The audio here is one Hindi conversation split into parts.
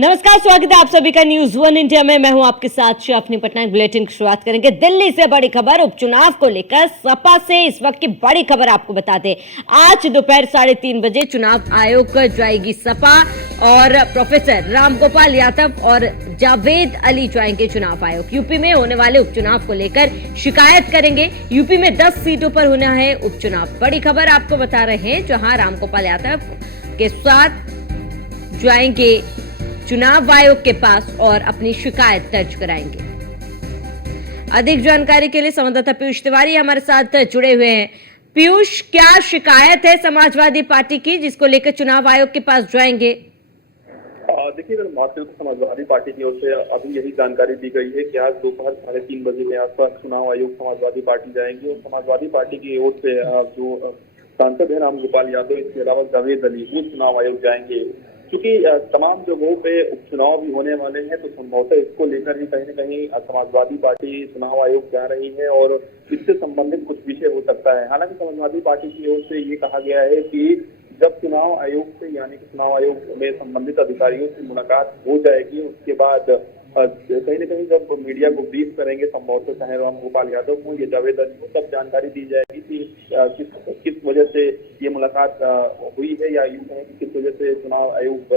नमस्कार, स्वागत है आप सभी का न्यूज वन इंडिया में। मैं हूं आपके साथ शाफनी पटनायक। बुलेटिन की शुरुआत करेंगे दिल्ली से बड़ी खबर उपचुनाव को लेकर। सपा से इस वक्त की बड़ी खबर आपको बताते आज दोपहर 3:30 बजे चुनाव आयोग जाएगी सपा और प्रोफेसर रामगोपाल यादव और जावेद अली जाएंगे चुनाव आयोग। यूपी में होने वाले उपचुनाव को लेकर शिकायत करेंगे। यूपी में 10 सीटों पर होना है उपचुनाव। बड़ी खबर आपको बता रहे हैं, जहां रामगोपाल यादव के साथ जाएंगे चुनाव आयोग के पास और अपनी शिकायत दर्ज कराएंगे। अधिक जानकारी के लिए संवाददाता पीयूष तिवारी हमारे साथ जुड़े हुए हैं। पीयूष, क्या शिकायत है समाजवादी पार्टी की जिसको लेकर चुनाव आयोग के पास जाएंगे? देखिए, अगर बात करें तो समाजवादी पार्टी की ओर से अभी यही जानकारी दी गई है कि आज दोपहर 3:30 बजे के आसपास चुनाव आयोग समाजवादी पार्टी जाएंगी और समाजवादी पार्टी की ओर से जो सांसद है रामगोपाल यादव, इसके अलावा जावेद अली, वो चुनाव आयोग जाएंगे। क्योंकि तमाम जगहों पे उपचुनाव भी होने वाले हैं, तो संभवतः इसको लेकर ही कहीं न कहीं समाजवादी पार्टी चुनाव आयोग जा रही है और इससे संबंधित कुछ विषय हो सकता है। हालांकि समाजवादी पार्टी की ओर से ये कहा गया है कि जब चुनाव आयोग से यानी कि चुनाव आयोग में संबंधित अधिकारियों से मुलाकात हो जाएगी, उसके बाद कहीं न कहीं जब मीडिया को ब्रीफ करेंगे, संभवतः चाहे रामगोपाल यादव को या जावेद अली को, तब जानकारी दी जाएगी कि किस वजह से ये मुलाकात हुई है या यूं कहें कि किस वजह से चुनाव आयोग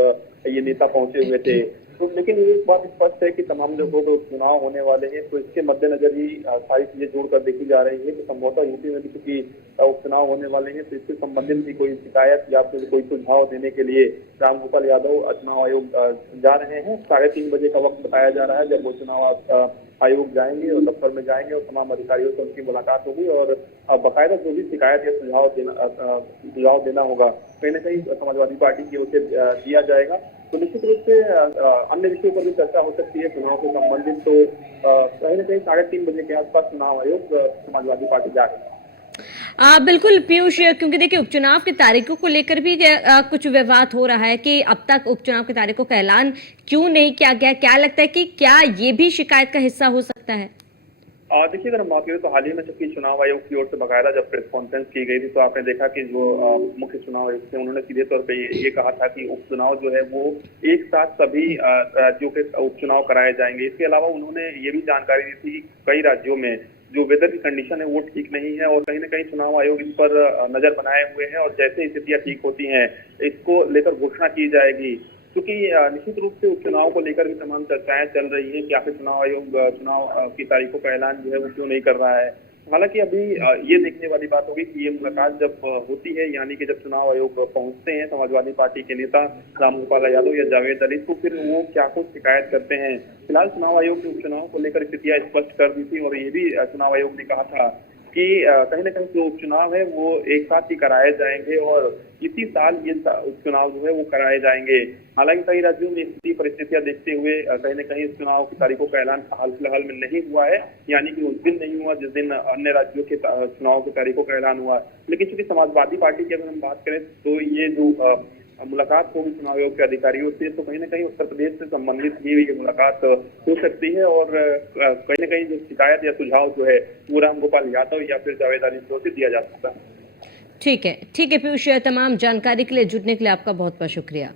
ये नेता पहुंचे हुए थे। तो लेकिन एक बात स्पष्ट है कि तमाम जगहों पर उपचुनाव होने वाले हैं, तो इसके मद्देनजर ही सारी चीजें जोड़कर देखी जा रही है कि संभवतः यूपी में भी क्योंकि उपचुनाव होने वाले हैं, तो इससे संबंधित भी कोई शिकायत या फिर कोई सुझाव देने के लिए रामगोपाल यादव चुनाव आयोग जा रहे हैं। 3:30 बजे का वक्त बताया जा रहा है जब वो चुनाव आयोग जाएंगे और दफ्तर में जाएंगे और तमाम अधिकारियों से उनकी मुलाकात होगी और बाकायदा जो भी शिकायत या सुझाव देना होगा कहीं न कहीं समाजवादी पार्टी की ओर से दिया जाएगा। तो निश्चित रूप से अन्य विषयों पर भी चर्चा हो सकती है चुनाव से संबंधित। तो कहीं न कहीं 3:30 बजे के आसपास चुनाव आयोग समाजवादी पार्टी जा रही है। बिल्कुल पीयूष, क्योंकि देखिए उपचुनाव की तारीखों को लेकर भी कुछ विवाद हो रहा है कि अब तक उपचुनाव की तारीखों का ऐलान क्यों नहीं किया गया। क्या लगता है कि क्या ये भी शिकायत का हिस्सा हो सकता है? देखिए, अगर हम बात करें तो हाल ही में जबकि चुनाव आयोग की ओर से बाकायदा जब प्रेस कॉन्फ्रेंस की गई थी, तो आपने देखा कि जो मुख्य चुनाव आयुक्त थे, उन्होंने सीधे तौर पे ये कहा था कि उपचुनाव जो है वो एक साथ सभी राज्यों के उपचुनाव कराए जाएंगे। इसके अलावा उन्होंने ये भी जानकारी दी थी कि कई राज्यों में जो वेदर की कंडीशन है वो ठीक नहीं है और कहीं न कहीं चुनाव आयोग इस पर नजर बनाए हुए हैं और जैसे स्थितियां ठीक होती हैं इसको लेकर घोषणा की जाएगी। क्योंकि निश्चित रूप से उपचुनाव को लेकर भी तमाम चर्चाएं चल रही हैं कि आखिर चुनाव आयोग चुनाव की तारीखों का ऐलान जो है वो क्यों नहीं कर रहा है। हालांकि अभी ये देखने वाली बात होगी कि ये मुलाकात जब होती है, यानी कि जब चुनाव आयोग पहुंचते हैं समाजवादी पार्टी के नेता रामगोपाल यादव या जावेद अली, तो फिर वो क्या कुछ शिकायत करते हैं। फिलहाल चुनाव आयोग ने उपचुनाव को लेकर स्थितियां स्पष्ट कर दी थी और ये भी चुनाव आयोग ने कहा था कि कहीं न कहीं जो उपचुनाव है वो एक साथ ही कराए जाएंगे और इसी साल ये उपचुनाव जो है वो कराए जाएंगे। हालांकि कई राज्यों में स्थिति परिस्थितियां देखते हुए कहीं न कहीं चुनाव की तारीखों का ऐलान हाल फिलहाल में नहीं हुआ है, यानी कि उस दिन नहीं हुआ जिस दिन अन्य राज्यों के चुनाव की तारीखों का ऐलान हुआ। लेकिन चूंकि समाजवादी पार्टी की अगर हम बात करें तो ये जो मुलाकात होगी चुनाव आयोग के अधिकारियों से, तो कहीं न कहीं उत्तर प्रदेश से संबंधित ही ये मुलाकात हो सकती है और कहीं न कहीं जो शिकायत या सुझाव जो है वो रामगोपाल यादव या फिर जावेद अली की ओर से दिया जा सकता है। ठीक है पीयूष, तमाम जानकारी के लिए जुड़ने के लिए आपका बहुत बहुत शुक्रिया।